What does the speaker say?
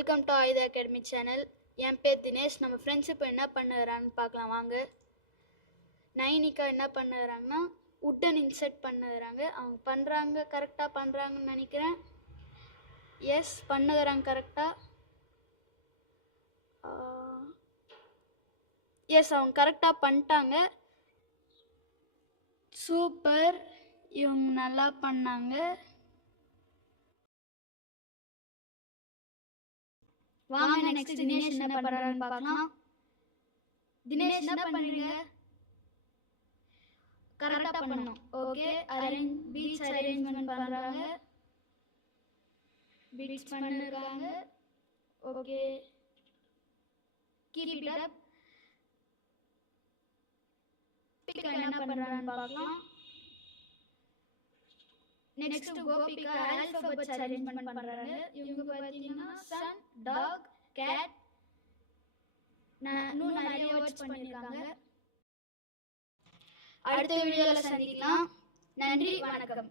Welcome to Aayutha academy channel என் பேர் தினேஷ். நம்ம friends இப்போ என்ன பண்ணுறான்னு பார்க்கலாம். வாங்க. நைனிக்கா என்ன பண்ணுறாங்கன்னா உட்டன் இன்செர்ட் பண்ணுறாங்க. அவங்க பண்ணுறாங்க கரெக்டாக பண்ணுறாங்கன்னு நினைக்கிறேன். எஸ் பண்ணுகிறாங்க கரெக்டாக எஸ் அவங்க கரெக்டாக பண்ணிட்டாங்க. சூப்பர் இவங்க நல்லா பண்ணாங்க. வாங்க நெக்ஸ்ட் தினேஷ் என்ன பண்றாருன்னு பார்க்கலாம். தினேஷ் என்ன பண்றீங்க? கரெக்டா பண்ணணும். ஓகே அரேஞ்ச் பீச் அரேஞ்ச்மென்ட் பண்றாங்க. பீச் பண்ணிருக்காங்க. ஓகே கீப் இட் அப் பிக்கா என்ன பண்றான்னு பார்க்கலாம். நெக்ஸ்ட் கோபிகா ஆல்பபெட்ஸ் அரேஞ்ச்மென்ட் பண்றாங்க. இவங்க பாத்தீங்கன்னா சன் டாக் கேட் இன்னும் நிறைய வேர்ட்ஸ் பண்ணிருக்காங்க அடுத்த வீடியோல சந்திக்கலாம். நன்றி வணக்கம்.